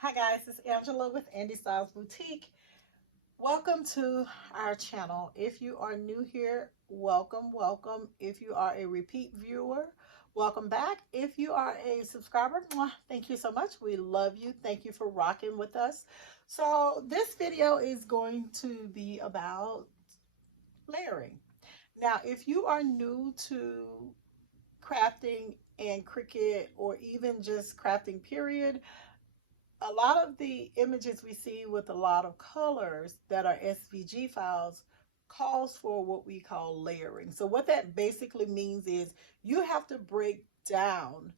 Hi guys, it's Angela with Andy Styles Boutique. Welcome to our channel. If you are new here, welcome, welcome. If you are a repeat viewer, welcome back. If you are a subscriber, thank you so much. We love you. Thank you for rocking with us. So this video is going to be about layering. Now, if you are new to crafting and Cricut, or even just crafting period, a lot of the images we see with a lot of colors that are SVG files calls for what we call layering. So what that basically means is you have to break down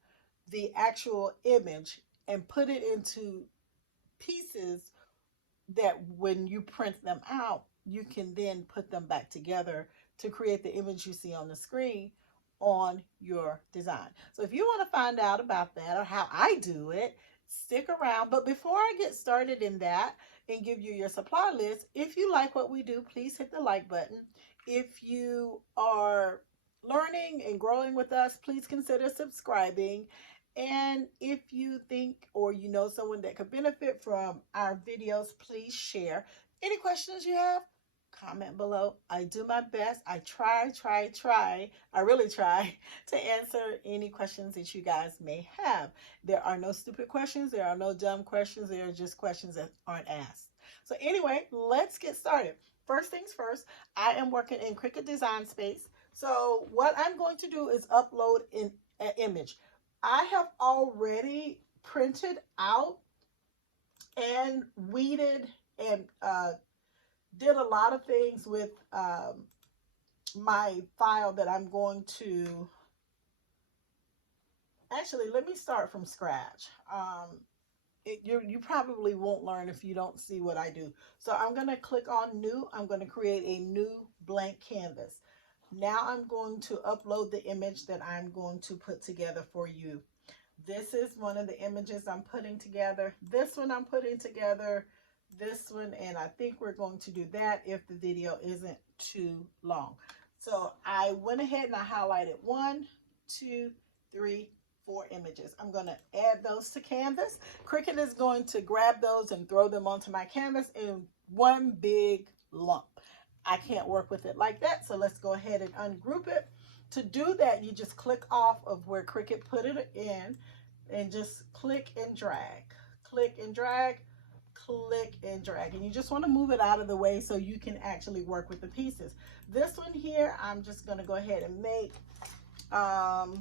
the actual image and put it into pieces that when you print them out, you can then put them back together to create the image you see on the screen on your design. So if you want to find out about that or how I do it, stick around. But before I get started in that and give you your supply list, if you like what we do, please hit the like button. If you are learning and growing with us, please consider subscribing. And if you think or you know someone that could benefit from our videos, please share. Any questions you have, comment below. I do my best. I try. I really try to answer any questions that you guys may have. There are no stupid questions. There are no dumb questions. There are just questions that aren't asked. So anyway, let's get started. First things first, I am working in Cricut Design Space. So what I'm going to do is upload an image. I have already printed out and weeded and did a lot of things with my file that I'm going to, actually, let me start from scratch. You probably won't learn if you don't see what I do. So I'm going to click on new. I'm going to create a new blank canvas. Now I'm going to upload the image that I'm going to put together for you. This is one of the images I'm putting together. This one I'm putting together. This one, and I think we're going to do that if the video isn't too long. So I went ahead and I highlighted 1, 2, 3, 4 images. I'm going to add those to canvas. Cricut is going to grab those and throw them onto my canvas in one big lump. I can't work with it like that, so let's go ahead and ungroup it. To do that, you just click off of where Cricut put it in and just click and drag. Click and drag, click and drag. And you just want to move it out of the way so you can actually work with the pieces. This one here, I'm just going to go ahead and make, I'm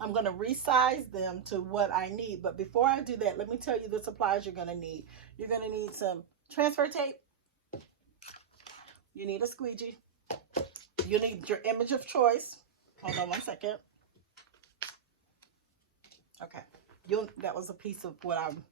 going to resize them to what I need. But before I do that, let me tell you the supplies you're going to need. You're going to need some transfer tape. You need a squeegee. You need your image of choice. Hold on one second. Okay. That was a piece of what I'm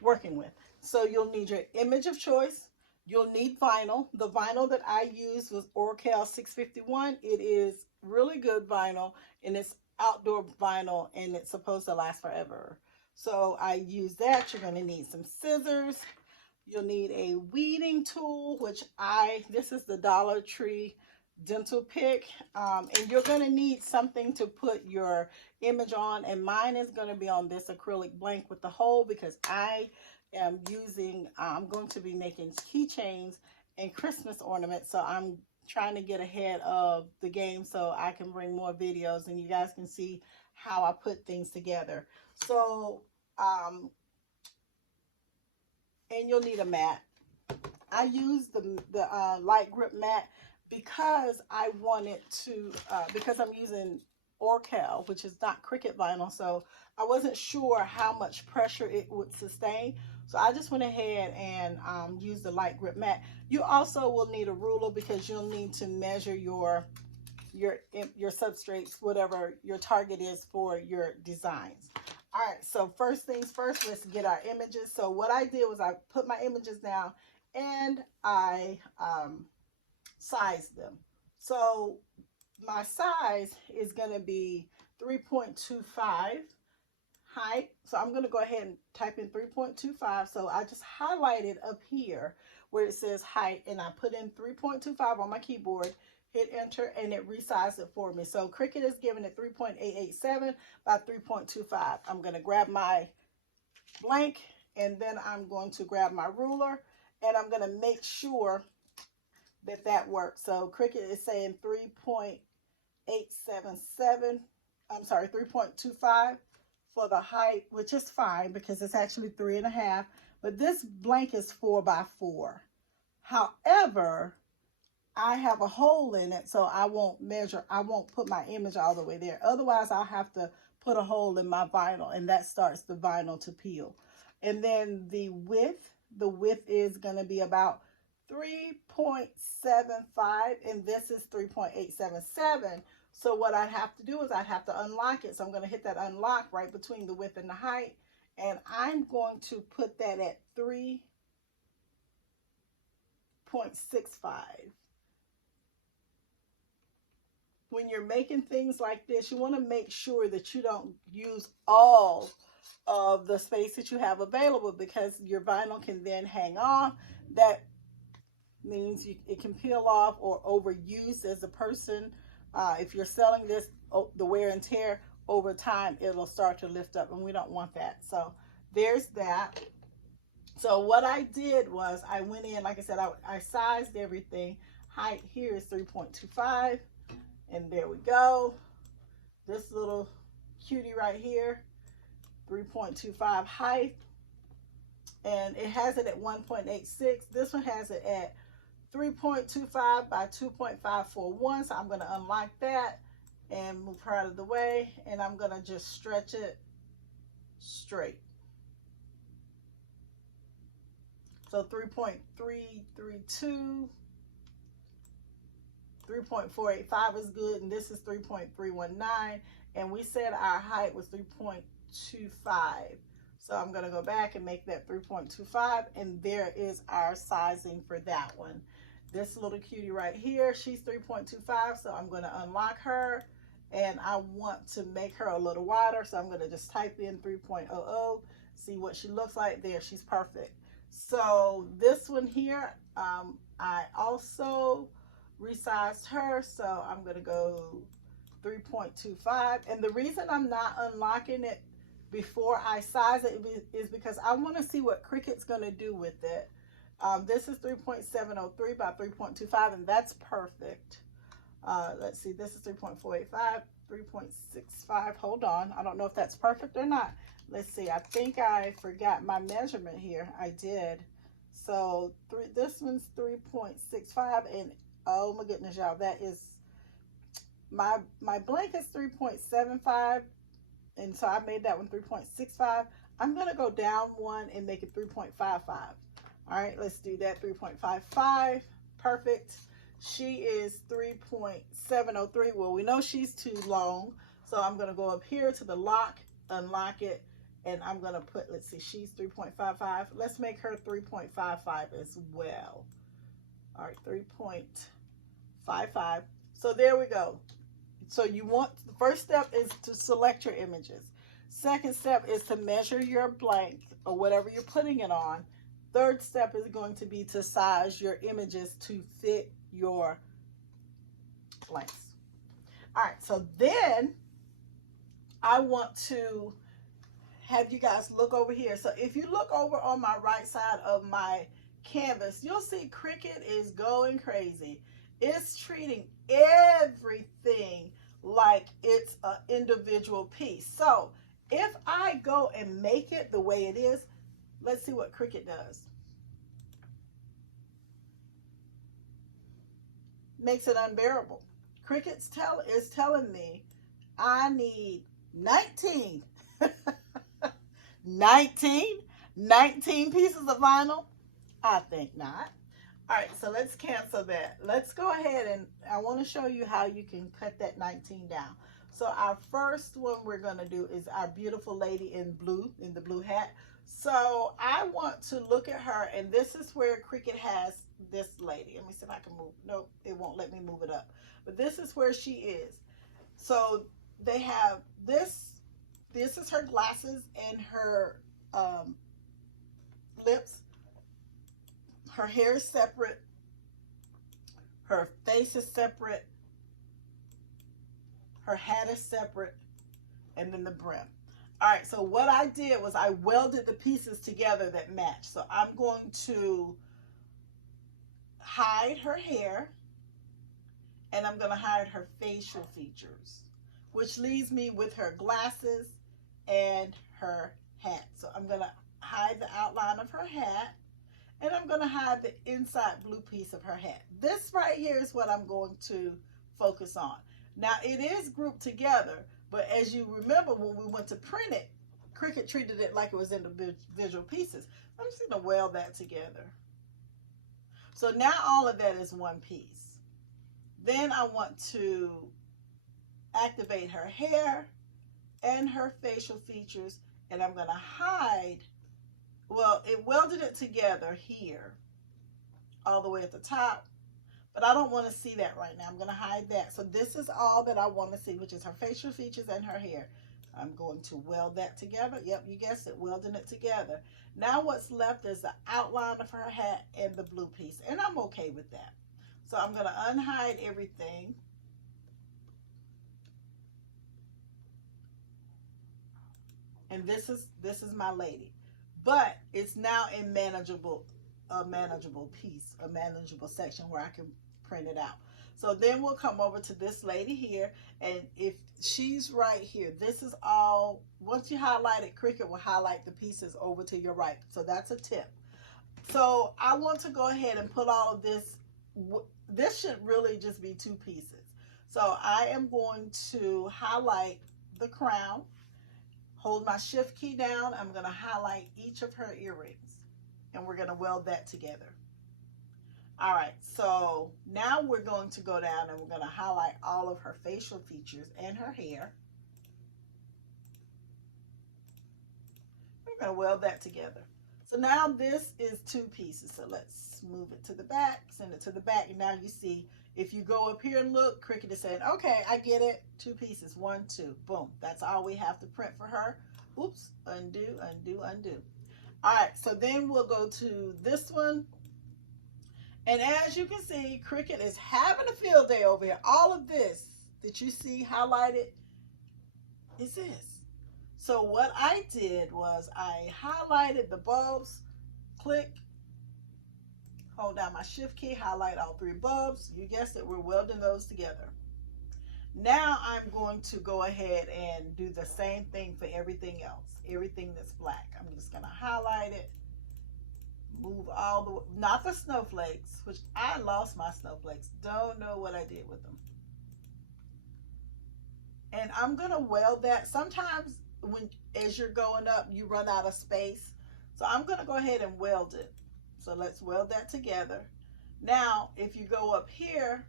working with. So you'll need your image of choice. You'll need vinyl. The vinyl that I used was Orcal 651. It is really good vinyl, and it's outdoor vinyl, and it's supposed to last forever. So I use that. You're going to need some scissors. You'll need a weeding tool, which this is the Dollar Tree dental pick, and you're going to need something to put your image on, and mine is going to be on this acrylic blank with the hole because I'm going to be making keychains and Christmas ornaments, so I'm trying to get ahead of the game so I can bring more videos and you guys can see how I put things together. So and you'll need a mat. I use the light grip mat because I wanted to, because I'm using Orcal, which is not Cricut vinyl, so I wasn't sure how much pressure it would sustain. So I just went ahead and used the light grip mat. You also will need a ruler because you'll need to measure your substrates, whatever your target is for your designs. All right, so first things first, let's get our images. So what I did was I put my images down and I sized them. So my size is going to be 3.25 height. So I'm going to go ahead and type in 3.25. So I just highlighted up here where it says height, and I put in 3.25 on my keyboard, hit enter, and it resized it for me. So Cricut is giving it 3.887 by 3.25. I'm going to grab my blank And then I'm going to grab my ruler and I'm going to make sure that that works. So Cricut is saying 3.877. I'm sorry, 3.25 for the height, which is fine because it's actually 3.5. But this blank is 4x4. However, I have a hole in it, so I won't put my image all the way there. Otherwise, I'll have to put a hole in my vinyl, and that starts the vinyl to peel. And then the width is going to be about 3.75, and this is 3.877. So what I have to do is I have to unlock it. So I'm going to hit that unlock right between the width and the height, and I'm going to put that at 3.65. When you're making things like this, you want to make sure that you don't use all of the space that you have available, because your vinyl can then hang off. That means it can peel off or overuse as a person. If you're selling this, the wear and tear over time, it'll start to lift up, and we don't want that. So there's that. So what I did was I went in, like I said, I sized everything. Height here is 3.25. And there we go. This little cutie right here, 3.25 height. And it has it at 1.86. This one has it at 3.25 by 2.541. So I'm going to unlock that and move her out of the way. And I'm going to just stretch it straight. So 3.332. 3.485 is good, and this is 3.319, and we said our height was 3.25. So I'm going to go back and make that 3.25, and there is our sizing for that one. This little cutie right here, she's 3.25, so I'm going to unlock her, and I want to make her a little wider, so I'm going to just type in 3.00, see what she looks like. There, she's perfect. So this one here, I also resized her, so I'm going to go 3.25. And the reason I'm not unlocking it before I size it is because I want to see what Cricut's going to do with it. This is 3.703 by 3.25, and that's perfect. Let's see, this is 3.485, 3.65. Hold on, I don't know if that's perfect or not. Let's see, I think I forgot my measurement here. I did. So this one's 3.65, and oh my goodness, y'all, that is my blank is 3.75, and so I made that one 3.65. I'm gonna go down one and make it 3.55. All right, let's do that. 3.55, perfect. She is 3.703. Well, we know she's too long, so I'm gonna go up here to the lock, unlock it, and I'm gonna put, let's see, she's 3.55. Let's make her 3.55 as well. All right, 3.55. So there we go. So you want, the first step is to select your images. Second step is to measure your blank or whatever you're putting it on. Third step is going to be to size your images to fit your blanks. All right, so then I want to have you guys look over here. So if you look over on my right side of my canvas, you'll see Cricut is going crazy. It's treating everything like it's an individual piece. So if I go and make it the way it is, let's see what Cricut does. Makes it unbearable. Cricut is telling me I need 19 pieces of vinyl. I think not. All right, so let's cancel that. Let's go ahead, and I want to show you how you can cut that 19 down. So our first one we're going to do is our beautiful lady in blue, in the blue hat. So I want to look at her, and this is where Cricut has this lady. Let me see if I can move. Nope, it won't let me move it up. But this is where she is. So they have this. This is her glasses and her lips. Her hair is separate. Her face is separate. Her hat is separate. And then the brim. All right, so what I did was I welded the pieces together that match. So I'm going to hide her hair, and I'm going to hide her facial features, which leaves me with her glasses and her hat. So I'm going to hide the outline of her hat, and I'm going to hide the inside blue piece of her hat. This right here is what I'm going to focus on. Now, it is grouped together, but as you remember, when we went to print it, Cricut treated it like it was individual pieces. I'm just going to weld that together. So now all of that is one piece. Then I want to activate her hair and her facial features, and I'm going to hide, well, it welded it together here all the way at the top, but I don't want to see that right now. I'm going to hide that. So this is all that I want to see, which is her facial features and her hair. I'm going to weld that together. Yep, you guessed it, welding it together. Now what's left is the outline of her hat and the blue piece, and I'm okay with that. So I'm going to unhide everything. And this is my lady. But it's now in a manageable piece, a manageable section where I can print it out. So then we'll come over to this lady here, and if she's right here, this is all, once you highlight it, Cricut will highlight the pieces over to your right. So that's a tip. So I want to go ahead and put all of this, this should really just be two pieces. So I am going to highlight the crown, hold my shift key down, I'm going to highlight each of her earrings, and we're going to weld that together. All right, so now we're going to go down and we're going to highlight all of her facial features and her hair. We're going to weld that together. So now this is two pieces. So let's move it to the back, send it to the back, and now you see, if you go up here and look, Cricut is saying, okay, I get it. Two pieces, 1, 2, boom. That's all we have to print for her. Oops, undo, undo, undo. All right, so then we'll go to this one. And as you can see, Cricut is having a field day over here. All of this that you see highlighted is this. So what I did was I highlighted the bulbs, click, hold down my shift key, highlight all 3 bulbs. You guessed it, we're welding those together. Now I'm going to go ahead and do the same thing for everything else, everything that's black. I'm just going to highlight it, move all the, not the snowflakes, which I lost my snowflakes. Don't know what I did with them. And I'm going to weld that. Sometimes as you're going up, you run out of space. So I'm going to go ahead and weld it. So let's weld that together. Now, if you go up here,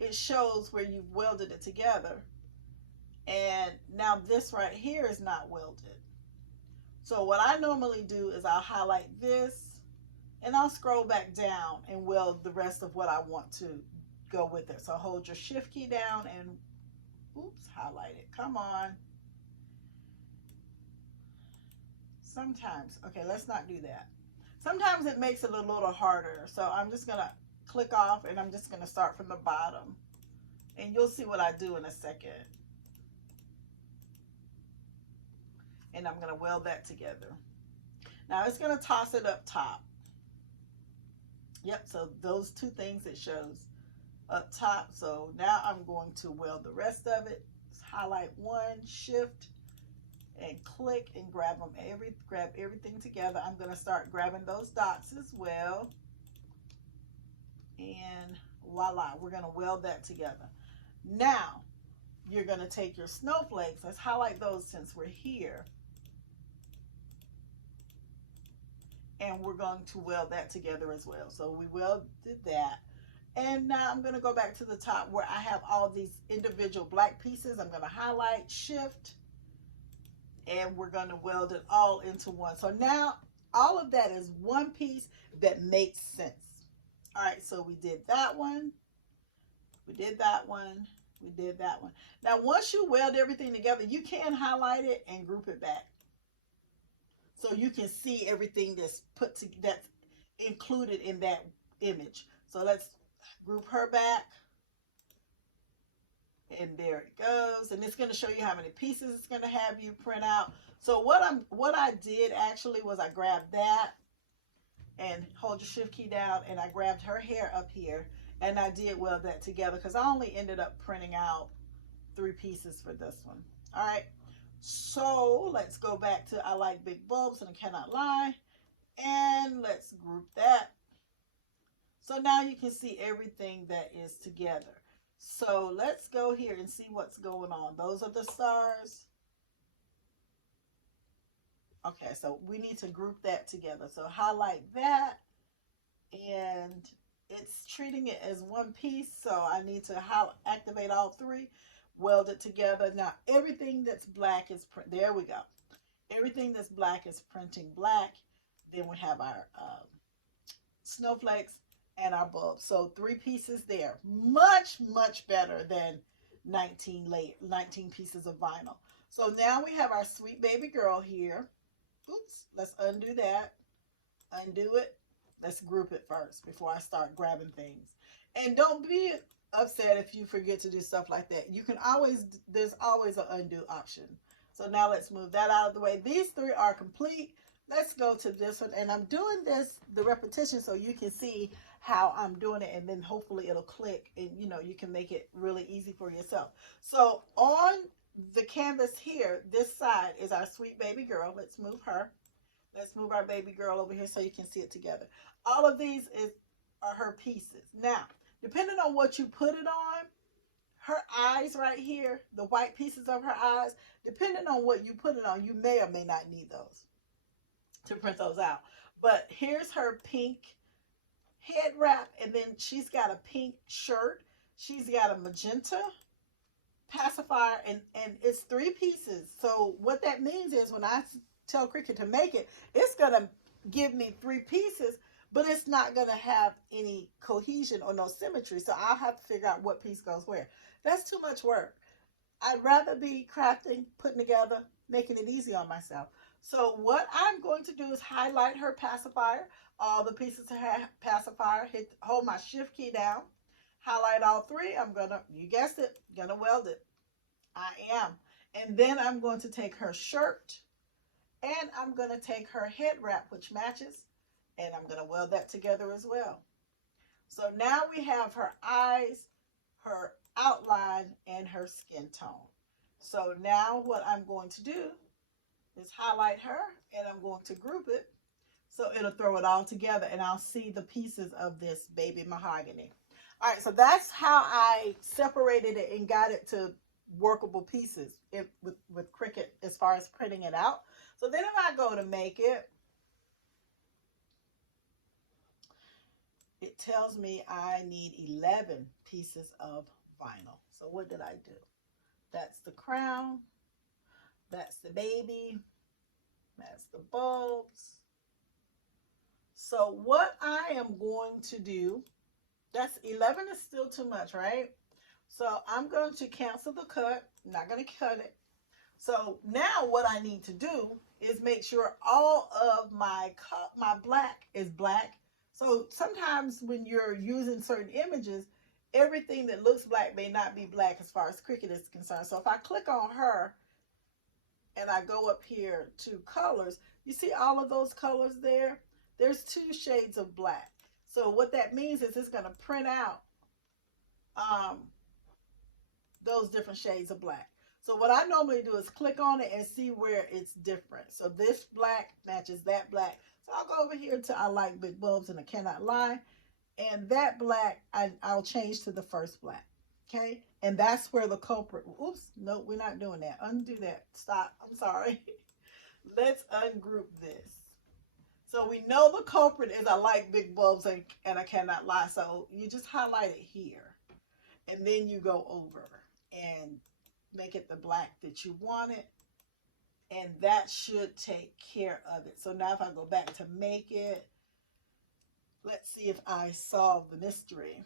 it shows where you've welded it together. And now this right here is not welded. So what I normally do is I'll highlight this and I'll scroll back down and weld the rest of what I want to go with it. So hold your shift key down and, oops, highlight it. Come on. Sometimes, okay, let's not do that. Sometimes it makes it a little harder. So I'm just going to click off and I'm just going to start from the bottom. And you'll see what I do in a second. And I'm going to weld that together. Now it's going to toss it up top. Yep, so those 2 things it shows up top. So now I'm going to weld the rest of it. Just highlight one, shift, and click and grab everything together. I'm going to start grabbing those dots as well. And voila, we're going to weld that together. Now, you're going to take your snowflakes. Let's highlight those since we're here. And we're going to weld that together as well. So we welded that. And now I'm going to go back to the top where I have all these individual black pieces. I'm going to highlight, shift, and we're going to weld it all into one. So now all of that is one piece that makes sense. All right, so we did that one. We did that one. We did that one. Now, once you weld everything together, you can highlight it and group it back. So you can see everything that's that's included in that image. So let's group her back. And there it goes. And it's going to show you how many pieces it's going to have you print out. So what I did actually was I grabbed that and hold your shift key down, and I grabbed her hair up here and I did weld that together because I only ended up printing out 3 pieces for this one. All right. So let's go back to I like big bulbs and I cannot lie. And let's group that. So now you can see everything that is together. So let's go here and see what's going on. Those are the stars. Okay, so we need to group that together. So highlight that, and it's treating it as one piece. So I need to activate all 3, weld it together. Now everything that's black is there we go. Everything that's black is printing black. Then we have our snowflakes and our bulbs. So 3 pieces there. Much, much better than 19 pieces of vinyl. So now we have our sweet baby girl here. Oops, let's undo that. Undo it. Let's group it first before I start grabbing things. And don't be upset if you forget to do stuff like that. You can always, there's always an undo option. So now let's move that out of the way. These 3 are complete. Let's go to this one. And I'm doing this, the repetition, so you can see how I'm doing it. And then hopefully it'll click and, you know, you can make it really easy for yourself. So on the canvas here, this side is our sweet baby girl. Let's move her. Let's move our baby girl over here so you can see it together. All of these are her pieces. Now, depending on what you put it on, her eyes right here, the white pieces of her eyes, depending on what you put it on, you may or may not need those to print those out. But here's her pink head wrap, and then she's got a pink shirt. She's got a magenta pacifier, and it's 3 pieces. So what that means is when I tell Cricut to make it, it's gonna give me 3 pieces, but it's not gonna have any cohesion or no symmetry. So I'll have to figure out what piece goes where. That's too much work. I'd rather be crafting, putting together, making it easy on myself. So what I'm going to do is highlight her pacifier, all the pieces of her pacifier, hold my shift key down, highlight all 3. I'm gonna, you guessed it, gonna weld it. I am. And then I'm going to take her shirt, and I'm gonna take her head wrap, which matches, and I'm gonna weld that together as well. So now we have her eyes, her outline, and her skin tone. So now what I'm going to do is highlight her, and I'm going to group it so it'll throw it all together, and I'll see the pieces of this baby mahogany. All right, so that's how I separated it and got it to workable pieces with Cricut as far as printing it out. So then if I go to make it, it tells me I need 11 pieces of vinyl. So what did I do? That's the crown, that's the baby, that's the bulbs. So what I am going to do, that's 11 is still too much, right? So I'm going to cancel the cut. I'm not going to cut it. So now what I need to do is make sure all of my black is black. So sometimes when you're using certain images, everything that looks black may not be black as far as Cricut is concerned. So if I click on her and I go up here to colors, you see all of those colors there? There's 2 shades of black. So what that means is it's going to print out those different shades of black. So what I normally do is click on it and see where it's different. So this black matches that black. So I'll go over here to I like big bulbs and I cannot lie. And that black, I'll change to the first black. Okay? And that's where the culprit, oops, no, we're not doing that. Undo that. Stop. I'm sorry. Let's ungroup this. So we know the culprit is I like big bulbs and I cannot lie. So you just highlight it here. And then you go over and make it the black that you want it. And that should take care of it. So now if I go back to make it, let's see if I solve the mystery.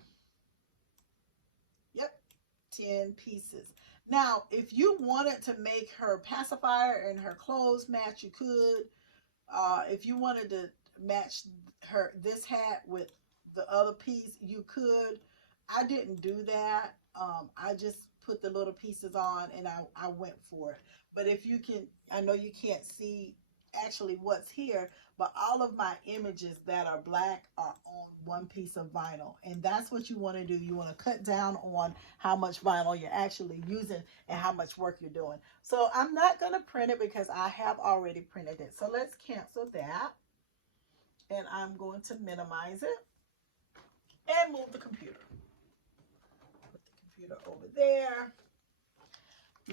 Yep, 10 pieces. Now, if you wanted to make her pacifier and her clothes match, you could. If you wanted to match this hat with the other piece, you could. I didn't do that. I just put the little pieces on and I went for it. But if you can, I know you can't see actually what's here, but all of my images that are black are on one piece of vinyl. And that's what you want to do. You want to cut down on how much vinyl you're actually using and how much work you're doing. So I'm not going to print it because I have already printed it. So let's cancel that. And I'm going to minimize it and move the computer. Put the computer over there.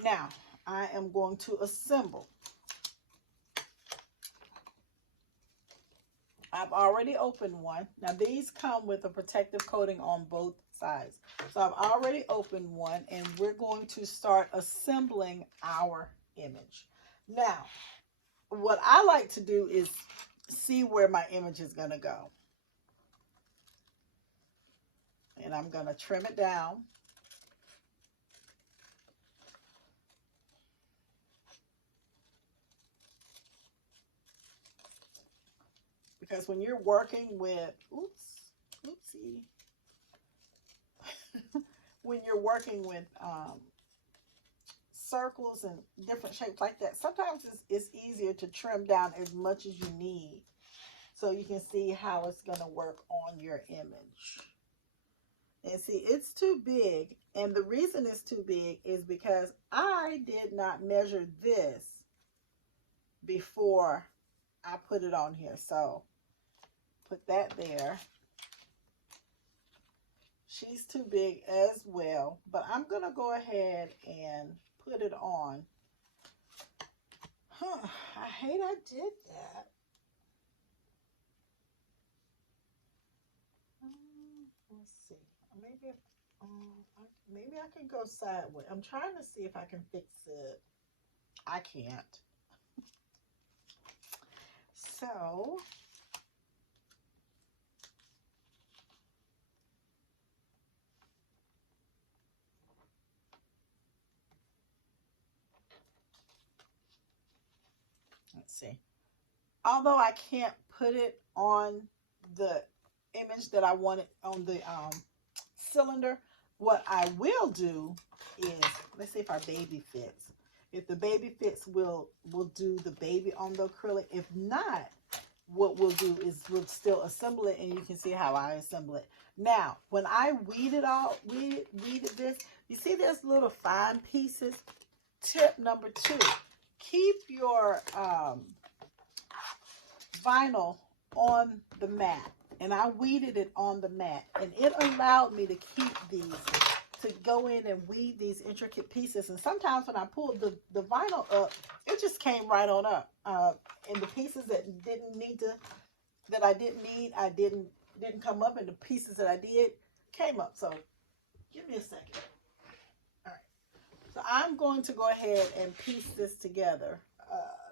Now I am going to assemble. I've already opened one. Now these come with a protective coating on both sides. So I've already opened one and we're going to start assembling our image. Now, what I like to do is see where my image is going to go. And I'm going to trim it down. Because when you're working with, oopsie. When you're working with circles and different shapes like that, sometimes it's easier to trim down as much as you need so you can see how it's going to work on your image. And see, it's too big. And the reason it's too big is because I did not measure this before I put it on here. So put that there. She's too big as well, but I'm going to go ahead and put it on. I hate I did that. Let's see. Maybe I can go sideways. I'm trying to see if I can fix it. I can't. So let's see. Although I can't put it on the image that I wanted on the cylinder, what I will do is, let's see if our baby fits. If the baby fits, we'll do the baby on the acrylic. If not, what we'll do is we'll still assemble it, and you can see how I assemble it. Now, when I weeded this, you see there's little fine pieces. Tip number 2, keep your vinyl on the mat. And I weeded it on the mat, and it allowed me to keep these, to go in and weed these intricate pieces. And sometimes when I pulled the vinyl up, it just came right on up. And the pieces that I didn't need, didn't come up, and the pieces that I did came up. So give me a second. All right. So I'm going to go ahead and piece this together.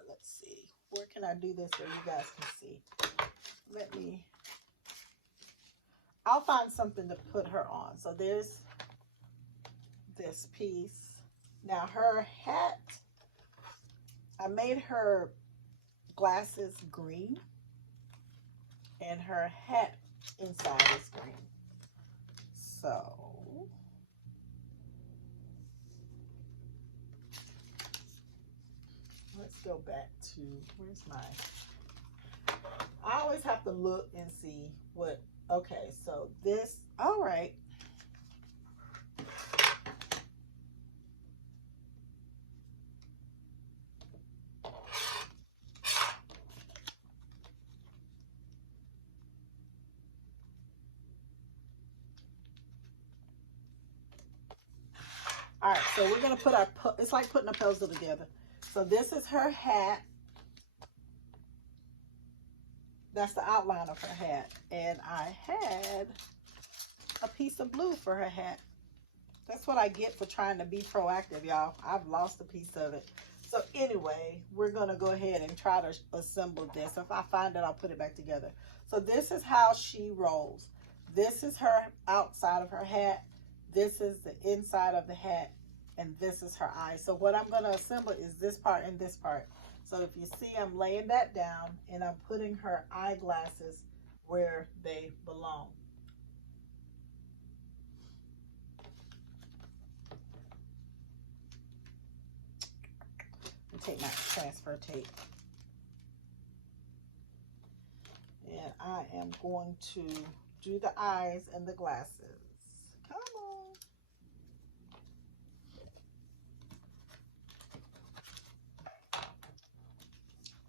Let's see. Where can I do this so you guys can see? I'll find something to put her on. So there's this piece. Now her hat, I made her glasses green, and her hat inside is green. So let's go back to, where's my, I always have to look and see what, okay, so this, all right. All right, so we're going to put our, it's like putting a puzzle together. So this is her hat. That's the outline of her hat. And I had a piece of blue for her hat. That's what I get for trying to be proactive, y'all. I've lost a piece of it. So anyway, we're going to go ahead and try to assemble this. If I find it, I'll put it back together. So this is how she rolls. This is her outside of her hat. This is the inside of the hat. And this is her eyes. So what I'm going to assemble is this part and this part. So if you see, I'm laying that down, and I'm putting her eyeglasses where they belong. take my transfer tape. And I am going to do the eyes and the glasses. Come on.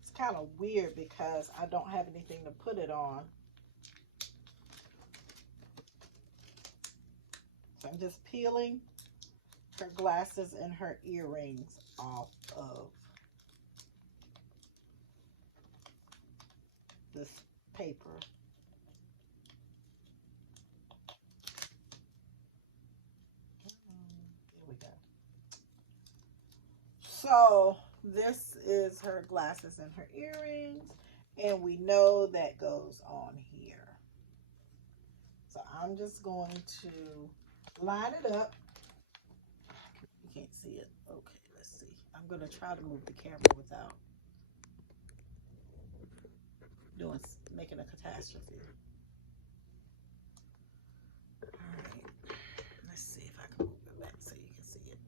It's kind of weird because I don't have anything to put it on. So I'm just peeling her glasses and her earrings off of this paper. There we go. So this is her glasses and her earrings, and we know that goes on here. So I'm just going to line it up. You can't see it. Okay, let's see. I'm going to try to move the camera without making a catastrophe. Alright, let's see if I can move it back so you can see it.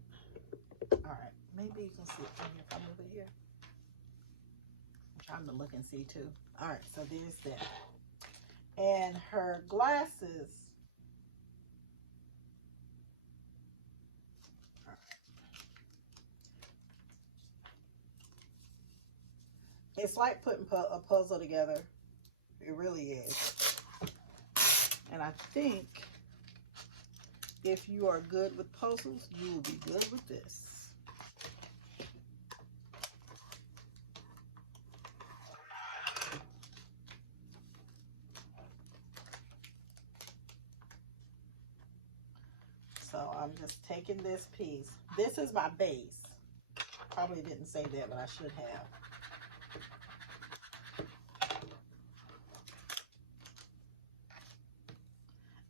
Alright, maybe you can see it from here if I move it here. I'm trying to look and see too. Alright, so there's that. And her glasses, it's like putting a puzzle together. It really is. And I think if you are good with puzzles, you will be good with this. So I'm just taking this piece. This is my base. Probably didn't say that, but I should have.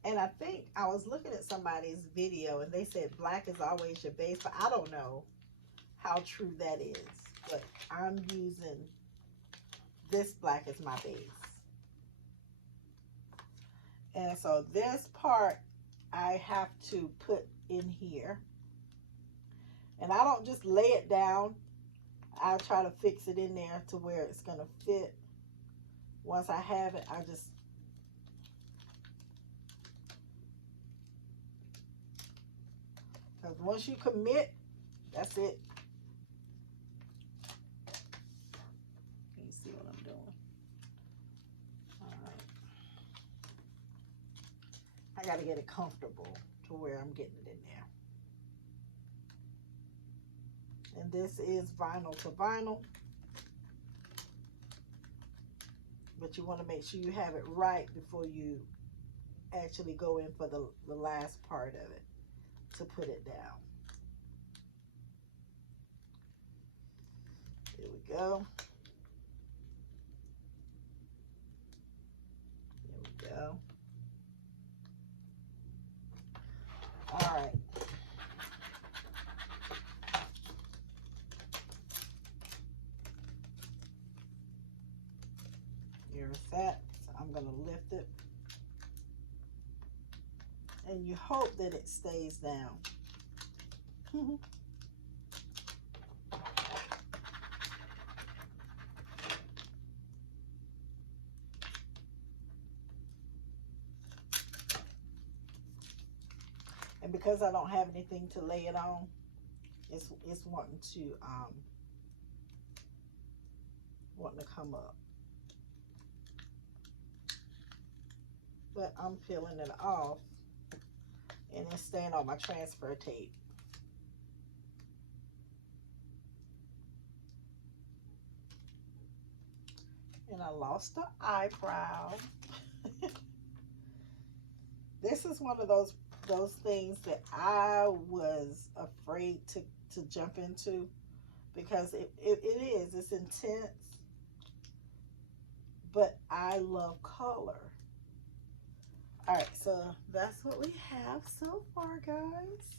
And I think I was looking at somebody's video and they said black is always your base, but I don't know how true that is. But I'm using this black as my base. And so this part I have to put in here. And I don't just lay it down. I try to fix it in there to where it's going to fit. Once I have it, I just because once you commit, that's it. Can you see what I'm doing? All right. I got to get it comfortable to where I'm getting it in there. And this is vinyl to vinyl. But you want to make sure you have it right before you actually go in for the last part of it to put it down. Here we go. There we go. All right. Here's that. So I'm going to lift it. And you hope that it stays down. And because I don't have anything to lay it on, it's wanting to come up. But I'm peeling it off. And it's staying on my transfer tape. And I lost the eyebrow. This is one of those things that I was afraid to jump into because it is. It's intense. But I love color. Alright, so that's what we have so far, guys.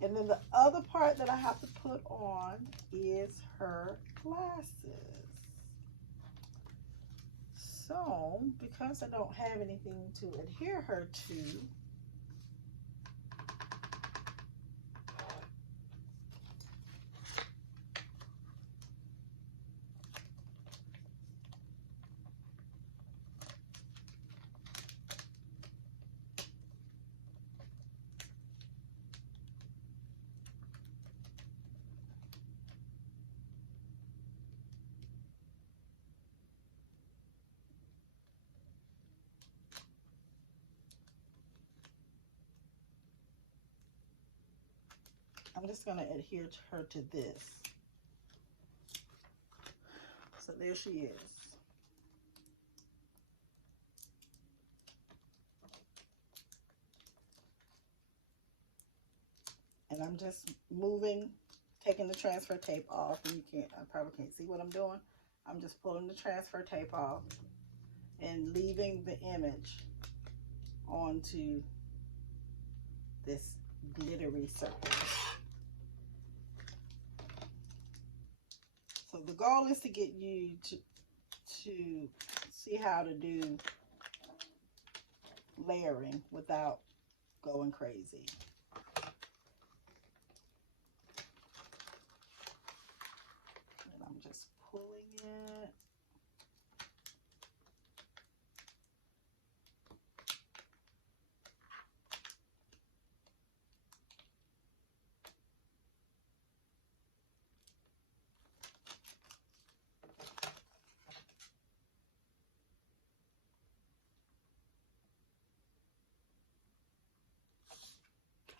And then the other part that I have to put on is her glasses. So, because I don't have anything to adhere her to, I'm just going to adhere her to this. So there she is. And I'm just moving, taking the transfer tape off. And I probably can't see what I'm doing. I'm just pulling the transfer tape off and leaving the image onto this glittery surface. So the goal is to get you to see how to do layering without going crazy. And I'm just pulling it.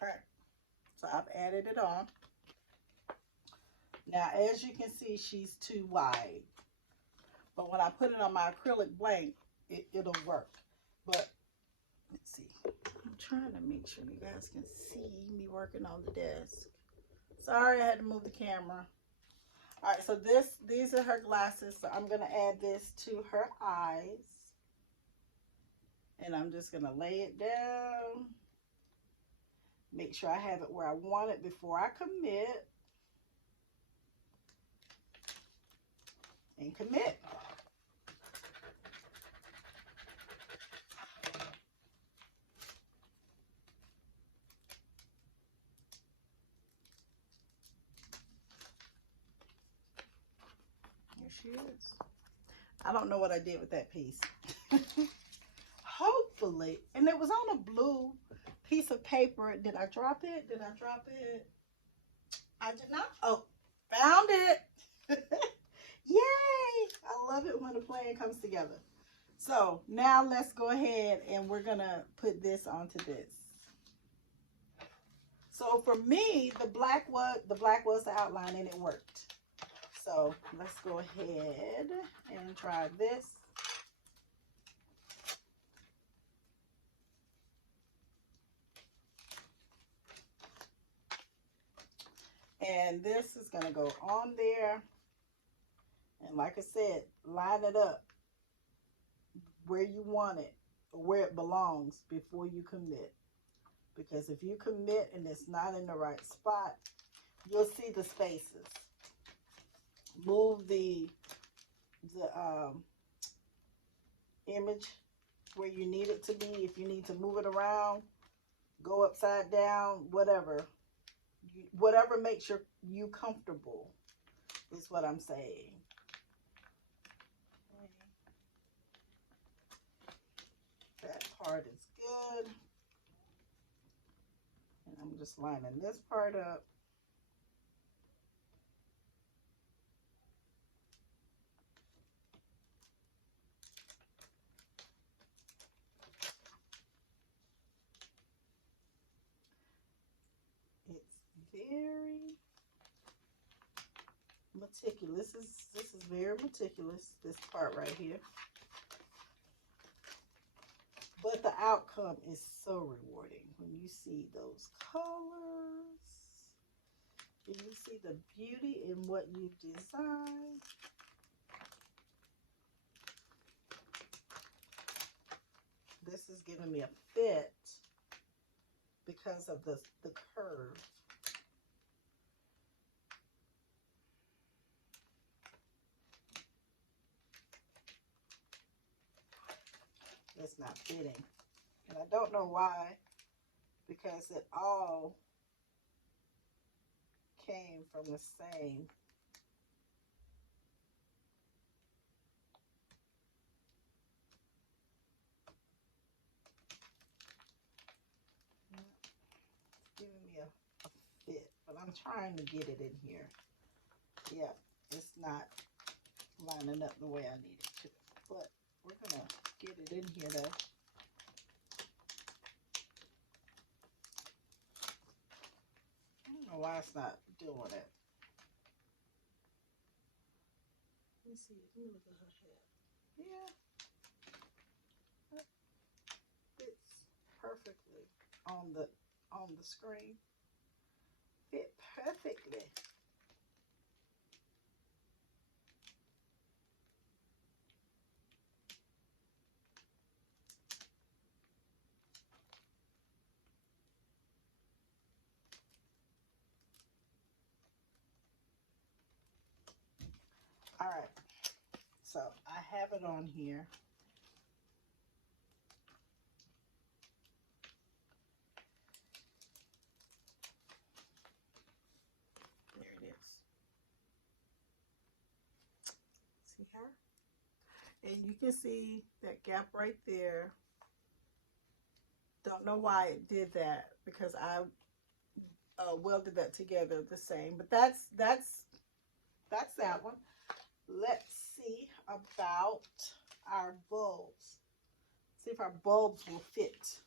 Alright, so I've added it on. Now, as you can see, she's too wide. But when I put it on my acrylic blank, it'll work. But, let's see. I'm trying to make sure you guys can see me working on the desk. Sorry, I had to move the camera. Alright, so these are her glasses. So I'm going to add this to her eyes. And I'm just going to lay it down. Make sure I have it where I want it before I commit. And commit. Here she is. I don't know what I did with that piece. Hopefully, and it was on a blue piece of paper. Did I drop it? Did I drop it? I did not. Oh, found it. Yay! I love it when a plan comes together. So now let's go ahead and we're gonna put this onto this. So for me, the black was the outline and it worked. So let's go ahead and try this. And this is going to go on there. And like I said, line it up where you want it, or where it belongs before you commit. Because if you commit and it's not in the right spot, you'll see the spaces. Move the image where you need it to be. If you need to move it around, go upside down, whatever. Whatever makes you comfortable is what I'm saying. That part is good. And I'm just lining this part up. Very meticulous. This is very meticulous, this part right here. But the outcome is so rewarding when you see those colors. And you see the beauty in what you've designed. This is giving me a fit because of the curve. It's not fitting, and I don't know why, because it all came from the same giving me a fit, but I'm trying to get it in here. Yeah, it's not lining up the way I need it to, but we're gonna get it in here though. I don't know why that's not doing it. Let me see. Let me look at her head. Yeah, that fits perfectly on the screen. Fit perfectly. All right, so I have it on here. There it is. See her? And you can see that gap right there. Don't know why it did that, because I welded that together the same. But that's that one. Let's see about our bulbs. See if our bulbs will fit.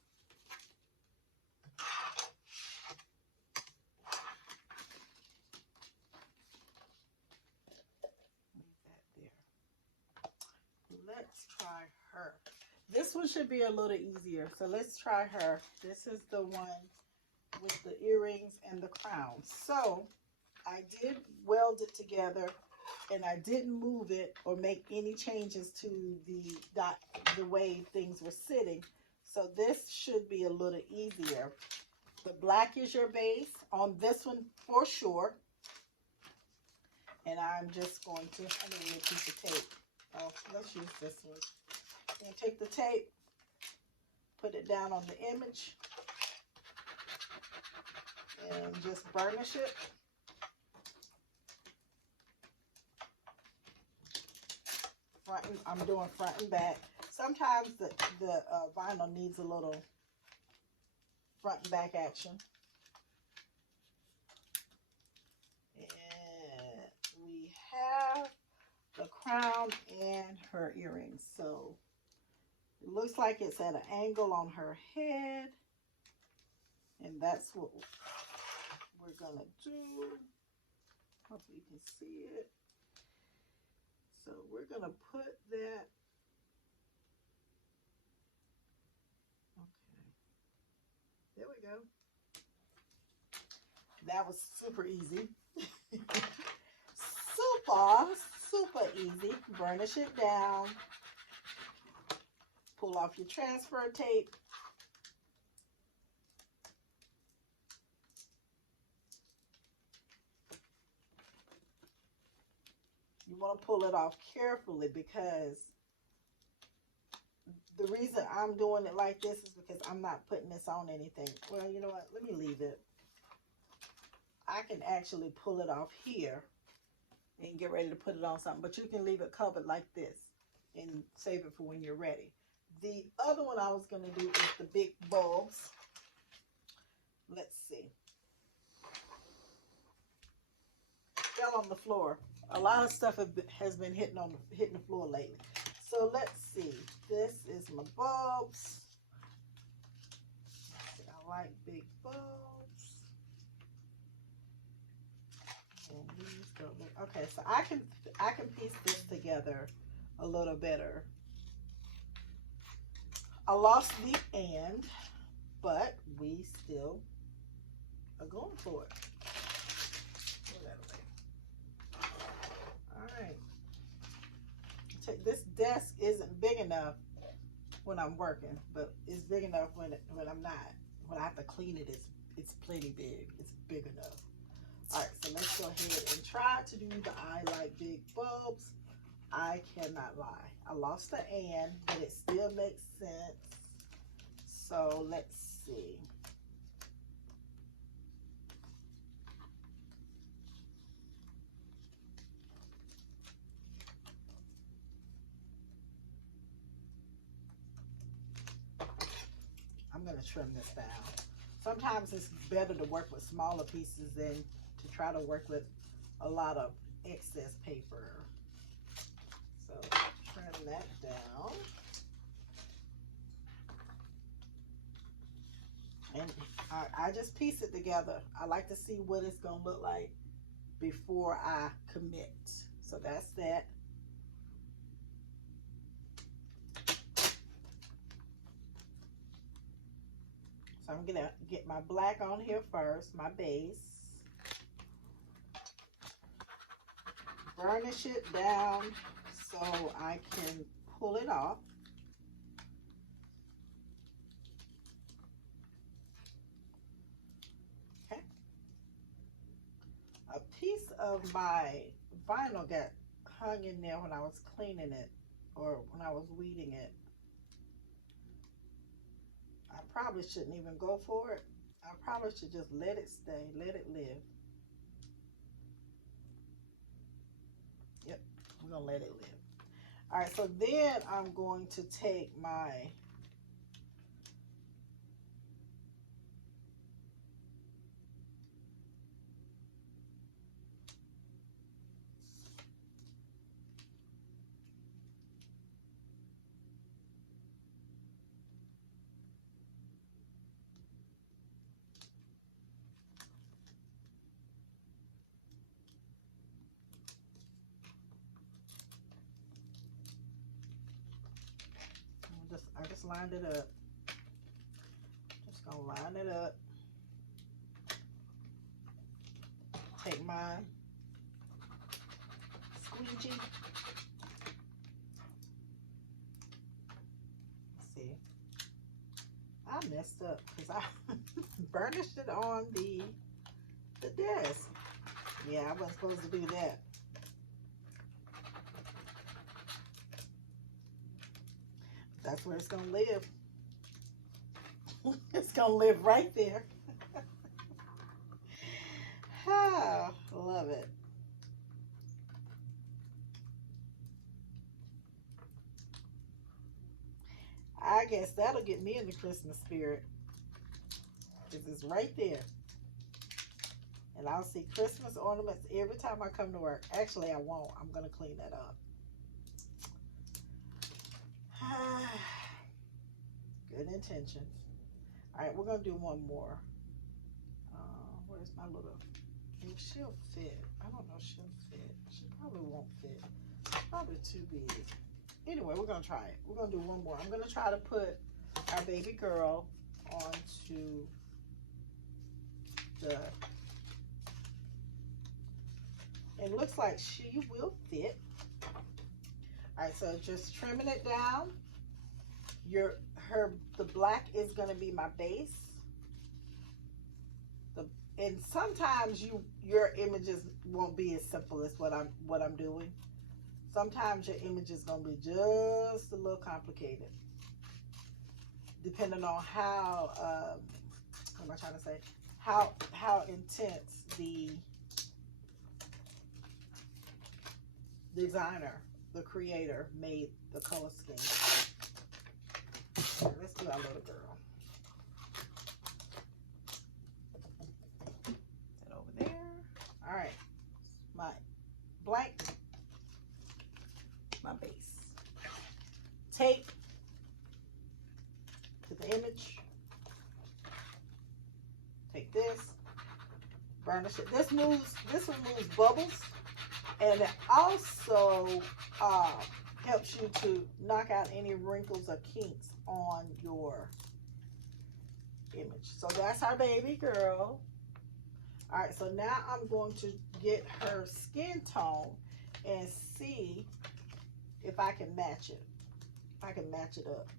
Leave that there. Let's try her. This one should be a little easier. So let's try her. This is the one with the earrings and the crown. So I did weld it together, and I didn't move it or make any changes to the way things were sitting. So this should be a little easier. The black is your base on this one for sure. And I'm just going to, I need a piece of tape. Oh, let's use this one. And take the tape, put it down on the image, and just burnish it. I'm doing front and back. Sometimes the vinyl needs a little front and back action. And we have the crown and her earrings. So it looks like it's at an angle on her head. And that's what we're going to do. Hopefully you can see it. So we're going to put that. Okay. There we go. That was super easy. super easy. Burnish it down. Pull off your transfer tape. You want to pull it off carefully, because the reason I'm doing it like this is because I'm not putting this on anything. Well, you know what? Let me leave it. I can actually pull it off here and get ready to put it on something, but you can leave it covered like this and save it for when you're ready. The other one I was going to do is the big bulbs. Let's see. Fell on the floor. A lot of stuff has been hitting the floor lately. So let's see. This is my bulbs. I like big bulbs. And these don't look, okay, so I can piece this together a little better. I lost the and, but we still are going for it. Alright. This desk isn't big enough when I'm working, but it's big enough when I'm not. When I have to clean it, it's plenty big. It's big enough. Alright, so let's go ahead and try to do the I like big bulbs. I cannot lie. I lost the and, but it still makes sense. So let's see. I'm going to trim this down. Sometimes it's better to work with smaller pieces than to try to work with a lot of excess paper. So trim that down. And I just piece it together. I like to see what it's going to look like before I commit. So that's that. So I'm going to get my black on here first, my base. Burnish it down so I can pull it off. Okay. A piece of my vinyl got hung in there when I was cleaning it or when I was weeding it. I probably shouldn't even go for it. I probably should just let it stay, let it live. Yep, we're gonna let it live. All right, so then I'm going to take my I just lined it up. Just gonna line it up. Take my squeegee. Let's see. I messed up because I burnished it on the desk. Yeah, I wasn't supposed to do that. That's where it's gonna live. It's gonna live right there. Ah, love it. I guess that'll get me in the Christmas spirit. Because it's right there. And I'll see Christmas ornaments every time I come to work. Actually, I won't. I'm going to clean that up. Good intentions. All right, we're going to do one more. Where's my little... She'll fit. I don't know if she'll fit. She probably won't fit. Probably too big. Anyway, we're going to try it. We're going to do one more. I'm going to try to put our baby girl onto the... It looks like she will fit. All right, so just trimming it down. The black is going to be my base. And sometimes your images won't be as simple as what I'm doing. Sometimes your image is going to be just a little complicated, depending on how what am I trying to say? How intense the designer, the creator, made the color scheme. Okay, let's do our little girl. That over there. All right, my blank, my base. Tape to the image. Take this, burnish it. This removes bubbles, and it also helps you to knock out any wrinkles or kinks on your image. So that's our baby girl. All right, so now I'm going to get her skin tone and see if I can match it. If I can match it up.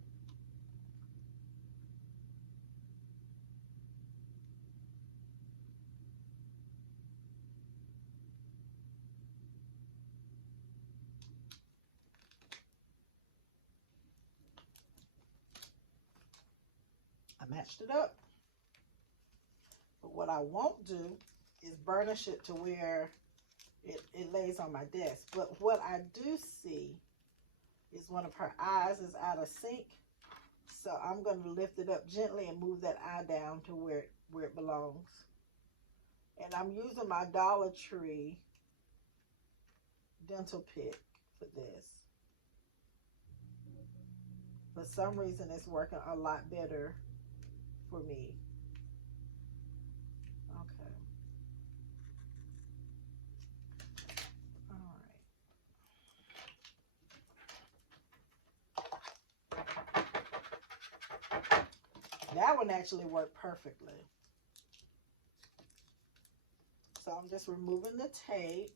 I matched it up. But what I won't do is burnish it to where it lays on my desk. But what I do see is one of her eyes is out of sync. So I'm going to lift it up gently and move that eye down to where it belongs. And I'm using my Dollar Tree dental pick for this. For some reason, it's working a lot better for me. That one actually worked perfectly. So I'm just removing the tape.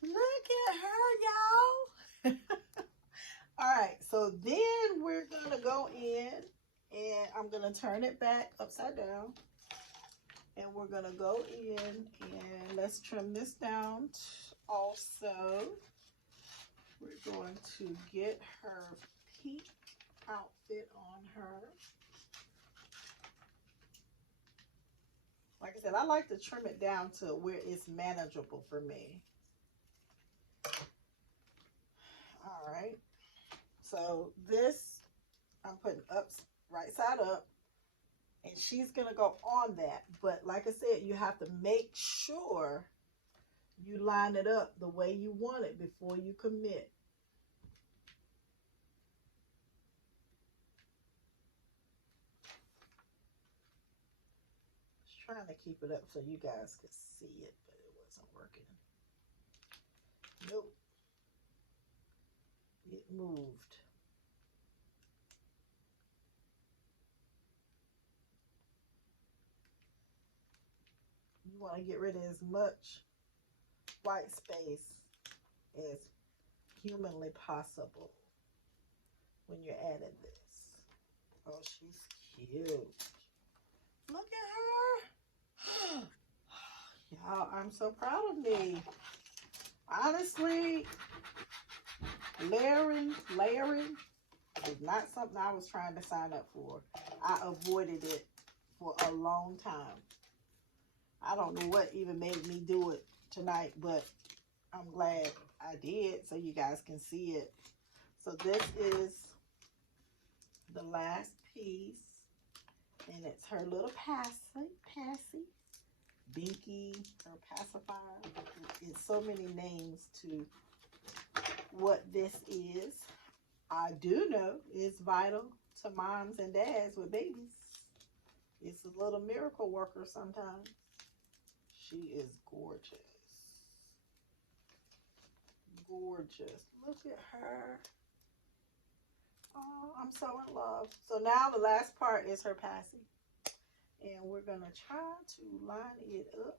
Look at her, y'all. All right, so then we're gonna go in and I'm gonna turn it back upside down. And we're gonna go in and let's trim this down. Also, we're going to get her pink outfit on her. Like I said, I like to trim it down to where it's manageable for me. All right. So this, I'm putting up, right side up. And she's going to go on that. But like I said, you have to make sure you line it up the way you want it before you commit. Trying to keep it up so you guys could see it, but it wasn't working. Nope. It moved. You want to get rid of as much white space as humanly possible when you're adding this. Oh, she's cute. Look at her. Y'all, I'm so proud of me. Honestly, layering is not something I was trying to sign up for. I avoided it for a long time. I don't know what even made me do it tonight, but I'm glad I did so you guys can see it. So this is the last piece, and it's her little passy, binky, her pacifier. It's so many names to what this is. I do know it's vital to moms and dads with babies. It's a little miracle worker sometimes. She is gorgeous. Gorgeous. Look at her. Oh, I'm so in love. So now the last part is her passy. And we're going to try to line it up.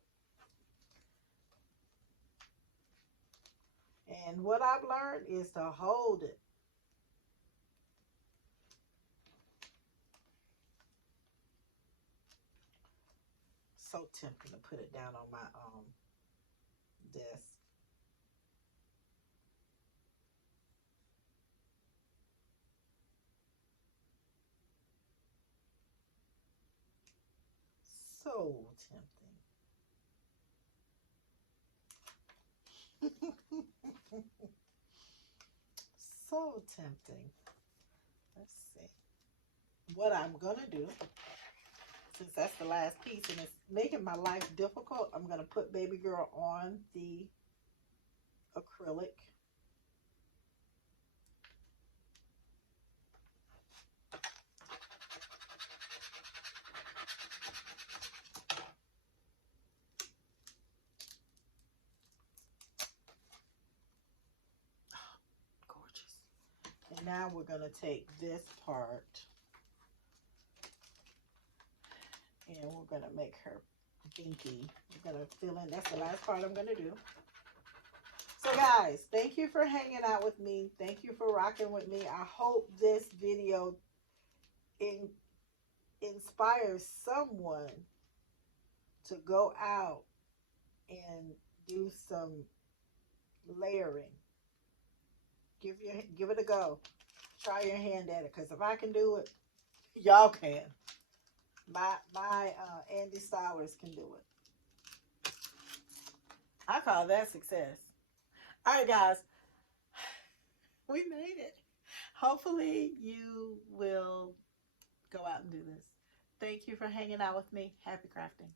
And what I've learned is to hold it. So tempting to put it down on my desk. So tempting. So tempting. Let's see. What I'm going to do, since that's the last piece and it's making my life difficult, I'm going to put baby girl on the acrylic. And now we're going to take this part and we're going to make her binky. We're going to fill in. That's the last part I'm going to do. So guys, thank you for hanging out with me. Thank you for rocking with me. I hope this video inspires someone to go out and do some layering. Give it a go. Try your hand at it, because if I can do it, y'all can. My Andy Stylers can do it. I call that success. All right, guys, we made it. Hopefully you will go out and do this. Thank you for hanging out with me. Happy crafting.